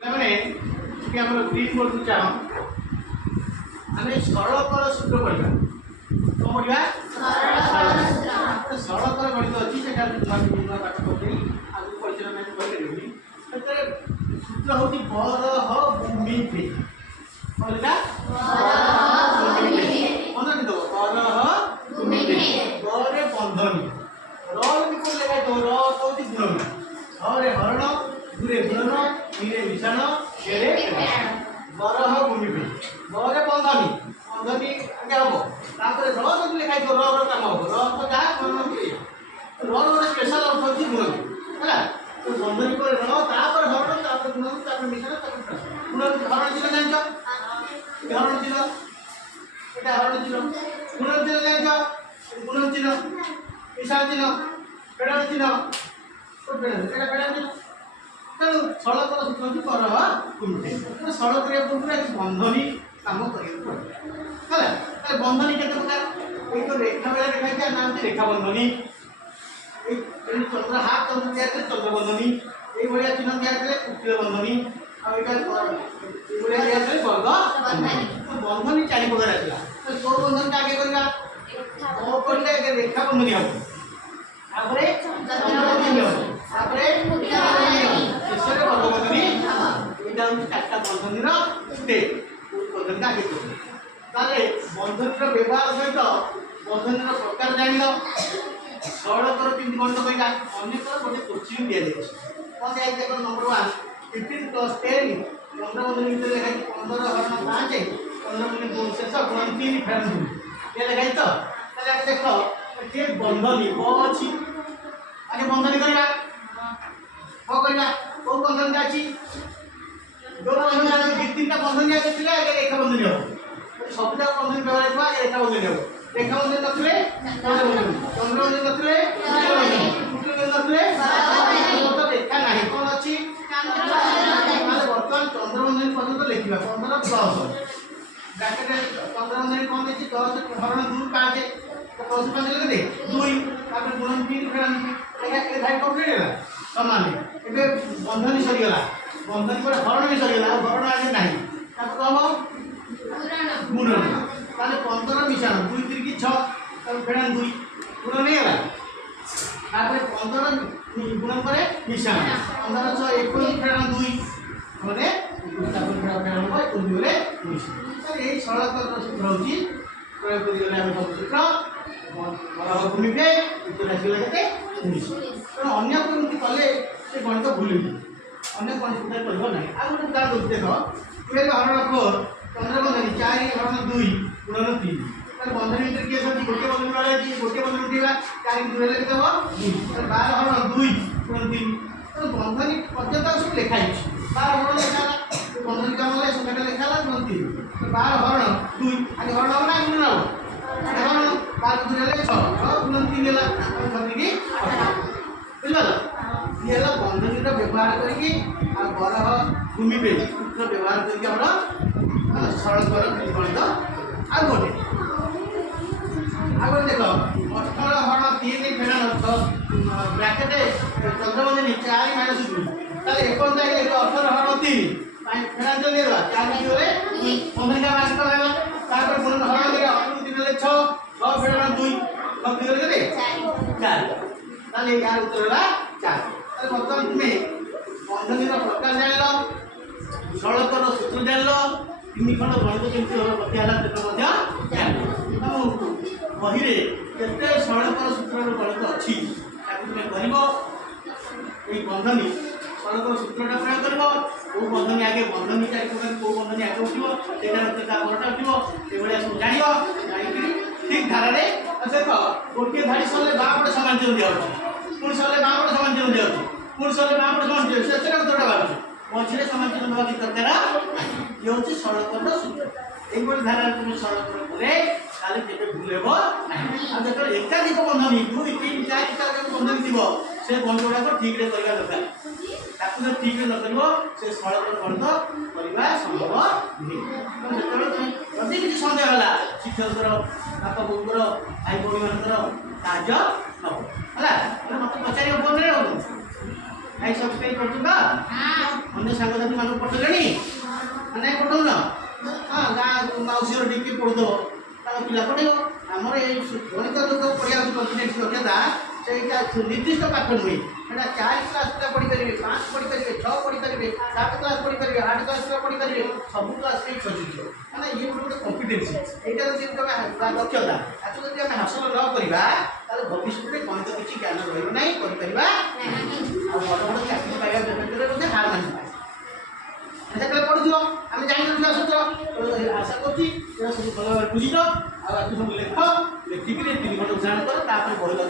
मैंने कि हमर ग्रीन बोर्ड चाह आमे सरलकर सूत्र पढ़िबा तो पढ़िबा सरलकर गणित अछि सेटा तुम्हारे पाठ पढ़ि आगु परिचय में पढ़िबी सेतरे सूत्र होती बरह भूमि पे पढ़िबा बरह दो बरह भूमि पे बरे बंधनी रल को लेखा तो र कोति गुणन हरे हरण गुरे गुणन नीरे मिश्रण शेरे बरह भूमि पे बरे बंधनी बंधनी आगे हम तापर र को लेखा तो र काम हम र तो जा गुणन के र रो स्पेशल अर्थ होती गुणन हैला तो बंधनी पर र तापर हरण तापर गुणन तापर मिश्रण तापर गुणन हरण दिला जान्छ हरण दिला এটা হরণ ছিল গুণন ছিল জানো গুণন ছিল মিশ্রণ ছিল পেড়ান ছিল তো পেড়ান এটা পেড়ান ছিল তেଣୁ ସଳକର ସୂତ୍ର ହେଉଛି କରହ କୁଣ୍ଠେ ମାନେ ସଳ କରିବା ପୂର୍ବରୁ ଏକ ବନ୍ଧନୀ କାମ କରିବାକୁ ପଡ଼ିବ ହେଲା ତାହେଲେ ବନ୍ଧନୀ କେତେ ପ୍ରକାର ଏଇ ତ ରେଖା ବେଳେ ରେଖା ନାଁ ହେଉଛି ରେଖା ବନ୍ଧନୀ ଏଇ ଚନ୍ଦ୍ର ହାତ ଚନ୍ଦ୍ର ଦିଆଥିଲେ ଚନ୍ଦ୍ର ବନ୍ଧନୀ ଏଇଭଳିଆ ଚିହ୍ନ ଦିଆଥିଲେ ଉକିଳ ବନ୍ଧନୀ ଆଉ ଏଇଟା ଏଇଭଳିଆ ଦିଆଥିଲେ ବର୍ଗ ବନ୍ଧନୀ बंधनी चारि प्रकार आसला तो सो बंधन आगे करबा ओ करले आगे रेखा बंधनी हो तापरे चंद्र बंधनी हो तापरे मुद्रा बंधनी शेषरे वर्ग बंधनी एटा हम चारटा बंधनी रो स्टेप बंधन आगे करबा ताले बंधन रो व्यवहार सहित बंधन रो प्रकार जानिलो सड़कर तीन बंध कइला अन्य पर गोटे कोचिंग दिया जाय कोन जाय देखो नंबर 1 15 + 10 चंद्र बंधनी भीतर लेखा 15 हरण 5 15 शेष गुणन 3 फेरन 2 ये लगाई तो ताले आगे देखो जे बंधनी को अछि आगे बंधनी करबा को करबा को बंधन जाची दो बंधन आगे तीनटा बंधन आगे थिले आगे रेखा बंधनी हो सबटा बंधन व्यवहार हुआ रेखा बंधनी हो रेखा बंधन नथिले चंद्र बंधन नथिले कुटी बंधन नथिले तो रेखा नाही कोन अछि चंद्र बंधन वर्तमान चंद्र बंधन पर्यंत लिखिबा 15 प्लस ब्रैकेट चंद्र बंधन कोन देछि 10 हरण 2 5 तो 10 5 लिख दे 2 तापर गुणन 3 फेरन एका के भाई कंप्लीट होला समान एबे बंधनी सरी गला बंधनी पर हरण भी सरी गला हरण आगे नाही तापर कहबो गुणन ताले 15 मिश्रण 2 3 की 6 तापर फेरन 2 गुणन नहीं होला तापर 15 गुणन करे मिश्रण 15 6 21 फेरन 2 মানে তারপর ফেরন হয় 2 হলে 20 এই সরলতার সূত্র হচ্ছে প্রয়োগ করি গেলে আমি সব সূত্র বরাবর ভূমিকে উত্তর আসলে কেতে 19 কারণ অন্য কোনটি কলে সে গণিত ভুলিবি অন্য কোন সূত্র করব না আর ଗୋଟେ উদাহରଣ দেখ দেখো 12 হରଣ 4 15 বন্ধনী 4 হରଣ 2 গুণন 3 তাহলে বন্ধনী ভিতরে কি আছে গোটে বন্ধনী রয়েছে গোটে বন্ধনী উঠিলা 4 2 হলে কেতে হবে 2 তাহলে 12 হରଣ 2 গুণন 3 তাহলে বন্ধনী পর্যন্ত সব লেখা আছে 12 হରଣ লেখা বন্ধনী কাম হলে সেটা লেখা হলো গুণন 3 12 হରଣ 2 আগে হରଣ হবে না গুণন হবে আগে হରଣ 12 2 হলে 6 গুণন 3 ହେଲା বন্ধনী কি বুঝলো ये हला बंधनी रो व्यवहार करिकि आ बरह भूमि पे सूत्र व्यवहार करिकि हमरा सरल कर गणित आ गोटे आगे देखो 18 हरण 3 फेरन ब्रैकेट चंद्र बंधनी 4 - 2 ताले एकन जाय 18 हरण 3 फेरन जो देबा 4 की होले बंधनी का मास कर लेबा तापर गुणन हरण देगा 3 ले 6 6 फेरन 2 6 की होले 4 ताले यार उत्तर होला 4 তাহলে বর্তমান তুমি বন্ধনীর প্রকার জানলো সরলতার সূত্র জানলো তিন খন্ড গণিত কেমতি হবে প্রত্যাহার সেটা মধ্যে জানলো এবং বহিরে কেতে সরলতার সূত্রর গণিত ଅଛି তাকে তুমি করিব এই বন্ধনী সরলতার সূত্রটা প্রয়োগ করিব কোন বন্ধনী আগে বন্ধনী চাই প্রকার কোন বন্ধনী আগে উঠিব সেটা সেটা পরটা উঠিব এভাবে সব জানিব জানিকি ঠিক ধারারে দেখো গোটিয়ে ধারি সলে বাপড়ে সমান চিহ্ন দেওয়া হচ্ছে কোন সলে বাপড়ে সমান চিহ্ন দেওয়া হচ্ছে কোন সলে বাপড়ে সমান চিহ্ন সেটা উত্তরটা বাড়ছে মঝিরে সমান চিহ্ন দেওয়া কি দরকার এই হচ্ছে সরলতার সূত্র এইভাবে ধারার তুমি সরলতা বলে তাহলে কেবে ভুলেব না আর যখন একাধিক বন্ধনী 2 3 4 একাধিক বন্ধনী দিব সে বন্ধগুড়াক ঠিক রে করিবা দরকার তাকে যদি ঠিক রে ন করিব সে সরলতার গণিত করিবা সম্ভব নহে যেতବେଳେ তুমি যদি কিছু সন্দেহ হলা শিক্ষকর বাপা ବୋଉଙ୍କର ଭାଇ ଭଉଣୀମାନଙ୍କର ସାହାଯ୍ୟ ନବ ହେଲା ମତେ ପଚାରିବ ଫୋନରେ लाइक सब्सक्राइब करछुबा अन्य साथी मानक पठलेनी माने पठौन हां गा माउसीर डिके पढ दो ता पिला पढियो हमर ए गणित जो पढिया कॉन्फिडेंस योग्यता सेटा निर्दिष्ट पाठ नुई एटा 4 क्लास का पढि परिबे 5 पढि परिबे 6 पढि परिबे 7 क्लास पढि परिबे 8 क्लास का पढि परिबे सब क्लास के सजियो माने ये गोटे कॉन्फिडेंस एटा जो तमे दक्षता आतो जदि हम हासिल न करबा ताले भविष्य में गणित किछि ज्ञान रहइबो नै करि परिबा आ बड़ बड़ चाकरी पाइबा बेटर मध्ये हार मानि सेटा पढियो हम जानि न सतो आशा करछि एटा सब भलो बुझितो आ तू सब लेख लेखिक रे 3 घंटा उच्चारण कर तापर बहिला